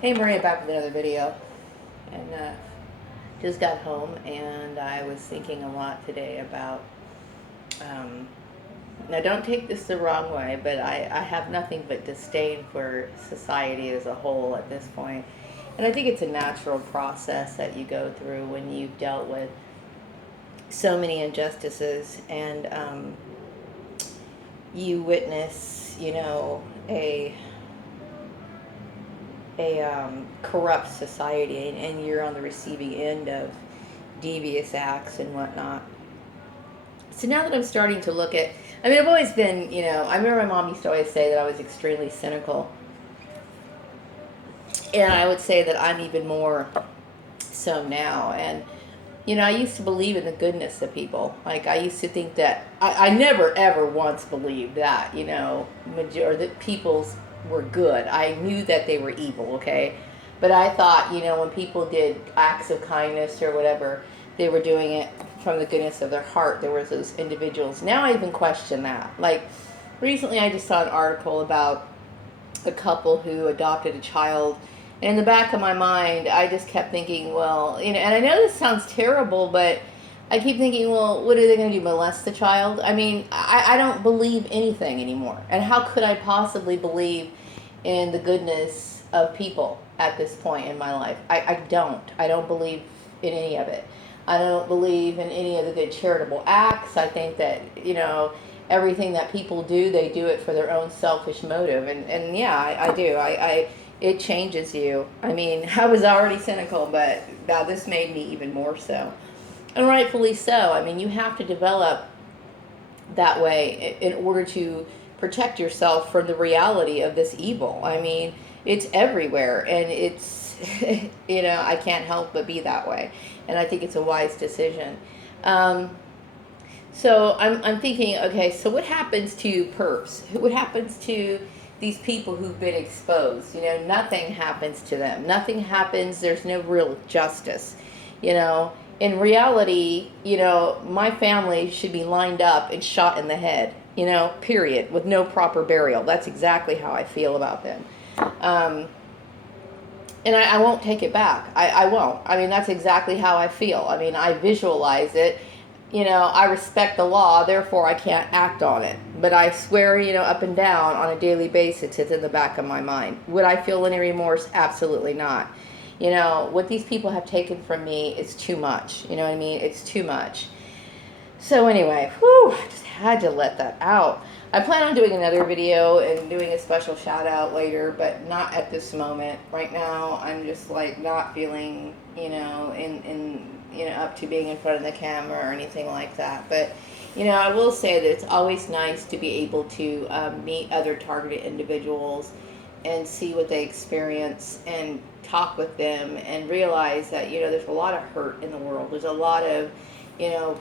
Hey Maria, back with another video, and just got home, and I was thinking a lot today about. Um, Now, don't take this the wrong way, but I have nothing but disdain for society as a whole at this point, and I think it's a natural process that you go through when you've dealt with so many injustices, and you witness, a corrupt society, and you're on the receiving end of devious acts and whatnot. So now that I'm starting to look at, I mean, I've always been, I remember my mom used to always say that I was extremely cynical. And I would say that I'm even more so now. And, I used to believe in the goodness of people. Like, I used to think that, I never ever once believed that, or that people's were good. I knew that they were evil, okay? But I thought, when people did acts of kindness or whatever, they were doing it from the goodness of their heart. There was those individuals. Now I even question that. Like, recently I just saw an article about a couple who adopted a child. And in the back of my mind, I just kept thinking, well, and I know this sounds terrible, but I keep thinking, well, what are they going to do, molest the child? I mean, I don't believe anything anymore. And how could I possibly believe in the goodness of people at this point in my life? I don't. I don't believe in any of it. I don't believe in any of the good charitable acts. I think that, everything that people do, they do it for their own selfish motive. And yeah, I do. It changes you. I mean, I was already cynical, but now this made me even more so. And rightfully so. I mean, you have to develop that way in order to protect yourself from the reality of this evil. I mean, it's everywhere, and it's, I can't help but be that way. And I think it's a wise decision. So I'm thinking, okay, so what happens to perps? What happens to these people who've been exposed? Nothing happens to them. Nothing happens. There's no real justice. In reality, my family should be lined up and shot in the head, period, with no proper burial. That's exactly how I feel about them. Um, and I won't take it back. I won't. I mean, that's exactly how I feel. I mean, I visualize it. I respect the law, therefore I can't act on it. But I swear, up and down on a daily basis, it's in the back of my mind. Would I feel any remorse? Absolutely not. What these people have taken from me is too much. You know what I mean? It's too much. So anyway, I just had to let that out. I plan on doing another video and doing a special shout out later, but not at this moment. Right now, I'm just like not feeling, up to being in front of the camera or anything like that. But, I will say that it's always nice to be able to meet other targeted individuals and see what they experience and talk with them and realize that, there's a lot of hurt in the world. There's a lot of, you know,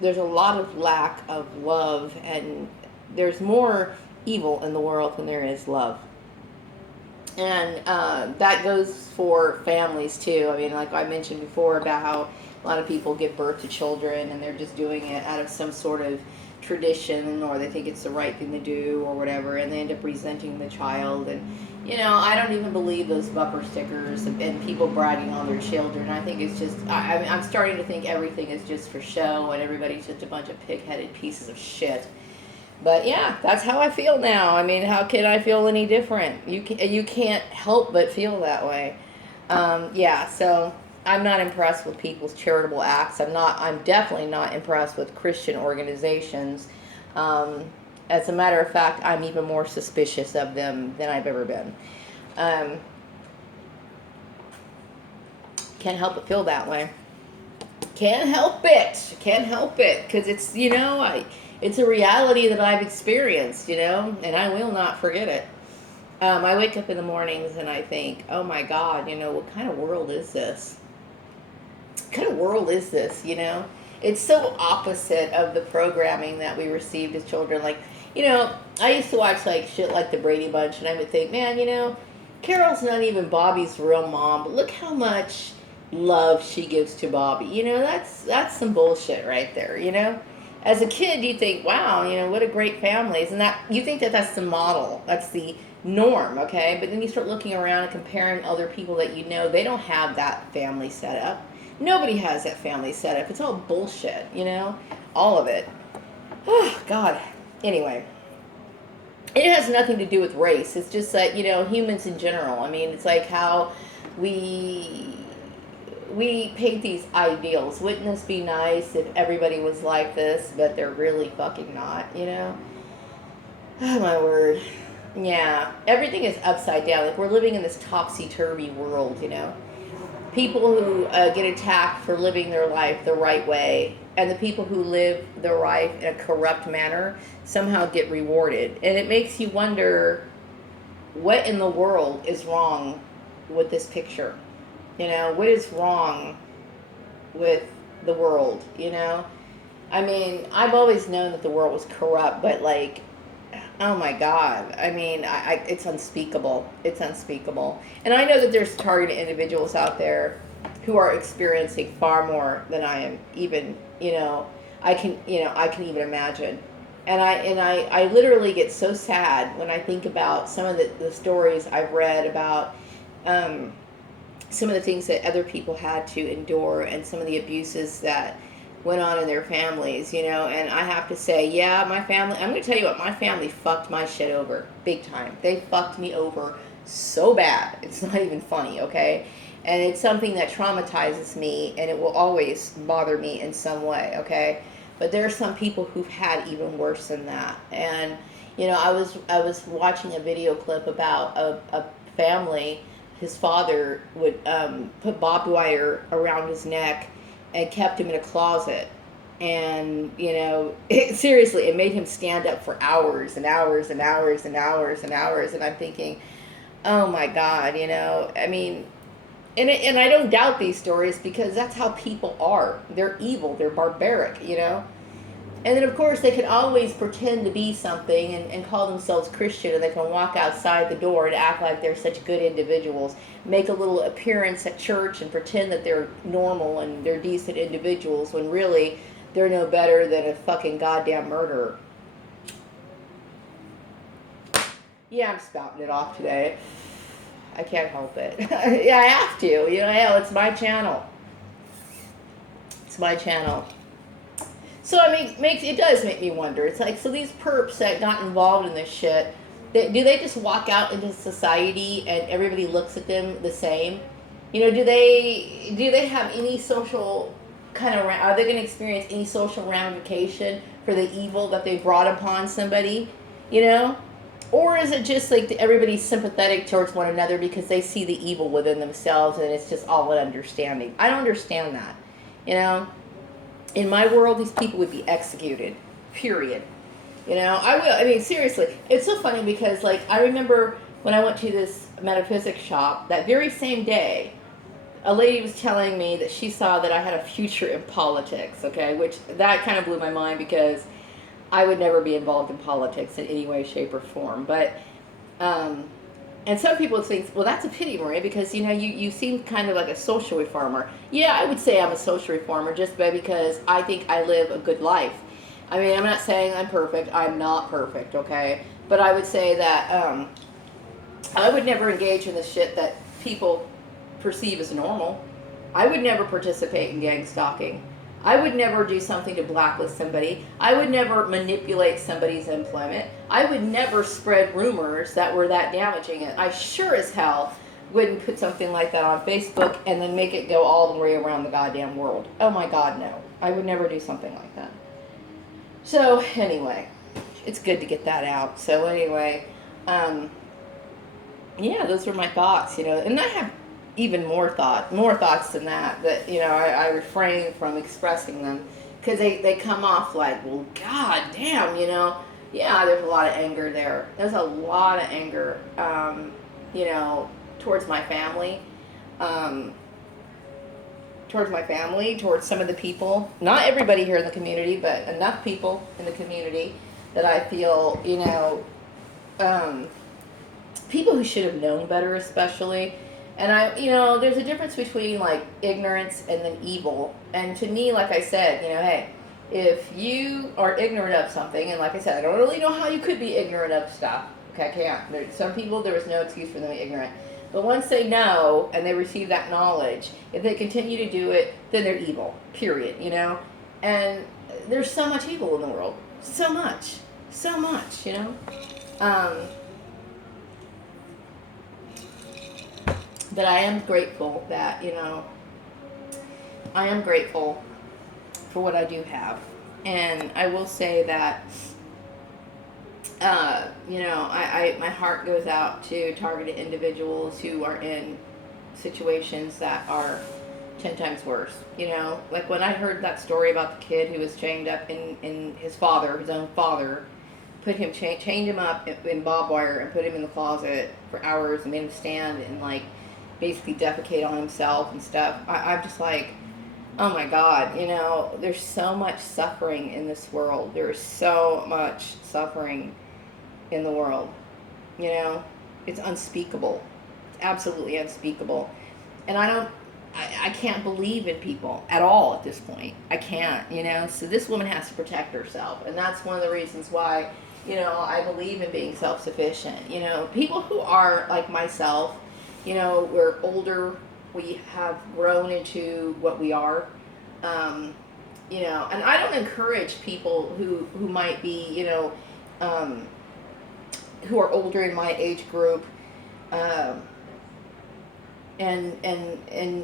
there's a lot of lack of love, and there's more evil in the world than there is love. And that goes for families too. I mean, like I mentioned before about how a lot of people give birth to children and they're just doing it out of some sort of tradition, or they think it's the right thing to do or whatever, and they end up resenting the child. And I don't even believe those bumper stickers and people bragging on their children. I think it's just I'm starting to think everything is just for show, and everybody's just a bunch of pig-headed pieces of shit. But yeah, that's how I feel now. I mean, how can I feel any different? You can't help but feel that way. Yeah, so I'm not impressed with people's charitable acts. I'm definitely not impressed with Christian organizations. As a matter of fact, I'm even more suspicious of them than I've ever been. Um, can't help but feel that way. Can't help it. Can't help it. Because it's a reality that I've experienced, and I will not forget it. I wake up in the mornings and I think, oh my God, what kind of world is this? What kind of world is this, It's so opposite of the programming that we received as children. Like, I used to watch like shit like the Brady Bunch, and I would think, man, Carol's not even Bobby's real mom, but look how much love she gives to Bobby. That's some bullshit right there, As a kid, you think, wow, what a great family. Isn't that, you think that that's the model. That's the norm, okay? But then you start looking around and comparing other people that you know, they don't have that family set up. Nobody has that family set up. It's all bullshit, you know? All of it. Oh, God. Anyway, it has nothing to do with race. It's just that, you know, humans in general. I mean, it's like how we we paint these ideals. Wouldn't this be nice if everybody was like this, but they're really fucking not, you know? Oh, my word. Yeah, everything is upside down. Like, we're living in this topsy-turvy world, you know? People who get attacked for living their life the right way, and the people who live their life in a corrupt manner somehow get rewarded. And it makes you wonder what in the world is wrong with this picture. You know, what is wrong with the world, you know? I mean, I've always known that the world was corrupt, but like, oh my God. I mean, it's unspeakable. It's unspeakable. And I know that there's targeted individuals out there who are experiencing far more than I am even, I can even imagine. And I literally get so sad when I think about some of the stories I've read about some of the things that other people had to endure and some of the abuses that went on in their families, and I have to say, yeah, my family, I'm going to tell you what, my family fucked my shit over big time. They fucked me over so bad. It's not even funny, okay? And it's something that traumatizes me, and it will always bother me in some way, okay? But there are some people who've had even worse than that. And, I was watching a video clip about a family. His father would put barbed wire around his neck and kept him in a closet. And, seriously, it made him stand up for hours and hours and hours and hours and hours. And I'm thinking, oh my God, I mean, and I don't doubt these stories because that's how people are. They're evil, they're barbaric, And then, of course, they can always pretend to be something and call themselves Christian, and they can walk outside the door and act like they're such good individuals, make a little appearance at church and pretend that they're normal and they're decent individuals when really they're no better than a fucking goddamn murderer. Yeah, I'm spouting it off today. I can't help it. Yeah, I have to. Hell, it's my channel. It's my channel. So, I mean, it does make me wonder. It's like, so these perps that got involved in this shit, do they just walk out into society and everybody looks at them the same? Do they have any social kind of, are they going to experience any social ramification for the evil that they brought upon somebody, Or is it just like everybody's sympathetic towards one another because they see the evil within themselves and it's just all an understanding? I don't understand that, In my world, these people would be executed, period. I mean, seriously, it's so funny because, like, I remember when I went to this metaphysics shop, that very same day, a lady was telling me that she saw that I had a future in politics, okay, which that kind of blew my mind because I would never be involved in politics in any way, shape, or form. But, and some people think, well, that's a pity, Maria, because, you seem kind of like a social reformer. Yeah, I would say I'm a social reformer just because I think I live a good life. I mean, I'm not saying I'm perfect. I'm not perfect, okay? But I would say that I would never engage in the shit that people perceive as normal. I would never participate in gang stalking. I would never do something to blacklist somebody. I would never manipulate somebody's employment. I would never spread rumors that were that damaging. And I sure as hell wouldn't put something like that on Facebook and then make it go all the way around the goddamn world. Oh my God, no. I would never do something like that. So anyway, it's good to get that out. So anyway, yeah, those were my thoughts, and I have even more thoughts than that, but, I refrain from expressing them because they come off like, well, God damn, yeah, there's a lot of anger there. There's a lot of anger, towards my family, towards some of the people, not everybody here in the community, but enough people in the community that I feel, people who should have known better, especially. And there's a difference between, like, ignorance and then evil. And to me, like I said, hey, if you are ignorant of something, and like I said, I don't really know how you could be ignorant of stuff, Okay, I can't. Some people, there is no excuse for them to be ignorant. But once they know and they receive that knowledge, if they continue to do it, then they're evil. Period. You know, and there's so much evil in the world. So much. So much. You know. But I am grateful that, I am grateful for what I do have. And I will say that, my heart goes out to targeted individuals who are in situations that are 10 times worse. Like when I heard that story about the kid who was chained up in his own father, chained him up in barbed wire and put him in the closet for hours and made him stand and like basically defecate on himself and stuff. I'm just like, oh my God, there's so much suffering in this world. There's so much suffering in the world. It's unspeakable. It's absolutely unspeakable. And I can't believe in people at all at this point. I can't, so this woman has to protect herself. And that's one of the reasons why, I believe in being self-sufficient. People who are like myself, we're older, we have grown into what we are, and I don't encourage people who might be, who are older in my age group, and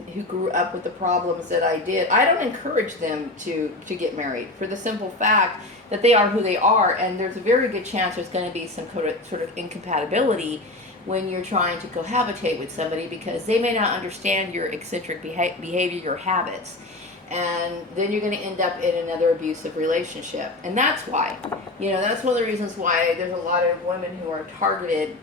who grew up with the problems that I did. I don't encourage them to get married for the simple fact that they are who they are, and there's a very good chance there's going to be some sort of incompatibility when you're trying to cohabitate with somebody, because they may not understand your eccentric behavior, your habits, and then you're going to end up in another abusive relationship. And that's why, that's one of the reasons why there's a lot of women who are targeted,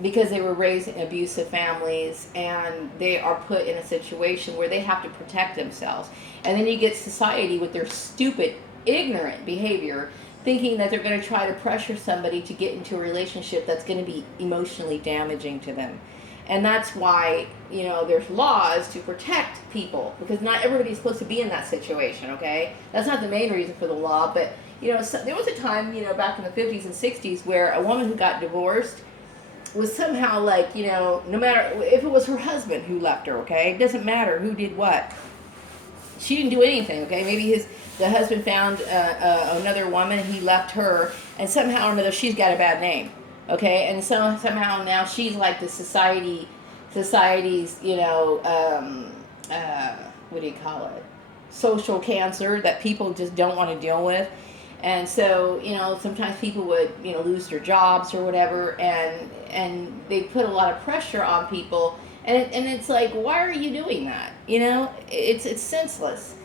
because they were raised in abusive families and they are put in a situation where they have to protect themselves. And then you get society with their stupid, ignorant behavior, thinking that they're going to try to pressure somebody to get into a relationship that's going to be emotionally damaging to them. And that's why, there's laws to protect people, because not everybody's supposed to be in that situation, okay? That's not the main reason for the law, but, so, there was a time, back in the 50s and 60s where a woman who got divorced was somehow like, no matter if it was her husband who left her, okay? It doesn't matter who did what. She didn't do anything, okay? Maybe the husband found another woman, he left her, and somehow or another she's got a bad name, okay? And so somehow now she's like the society's, what do you call it? Social cancer that people just don't want to deal with. And so, sometimes people would, lose their jobs or whatever, and they put a lot of pressure on people, and it's like, why are you doing that? It's senseless.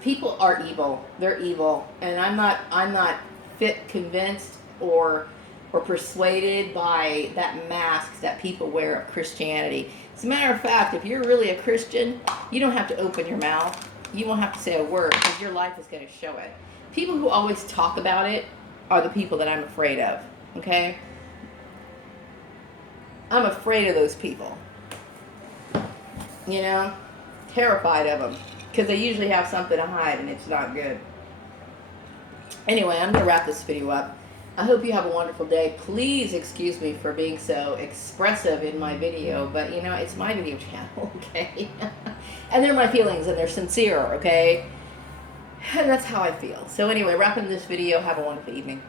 People are evil. They're evil, and I'm not convinced or persuaded by that mask that people wear of Christianity. As a matter of fact, if you're really a Christian, you don't have to open your mouth. You won't have to say a word, because your life is going to show it. People who always talk about it are the people that I'm afraid of, okay? I'm afraid of those people. Terrified of them, because they usually have something to hide, and it's not good. Anyway, I'm going to wrap this video up. I hope you have a wonderful day. Please excuse me for being so expressive in my video, but it's my video channel, okay? And they're my feelings, and they're sincere, okay? And that's how I feel. So anyway, wrapping this video. Have a wonderful evening.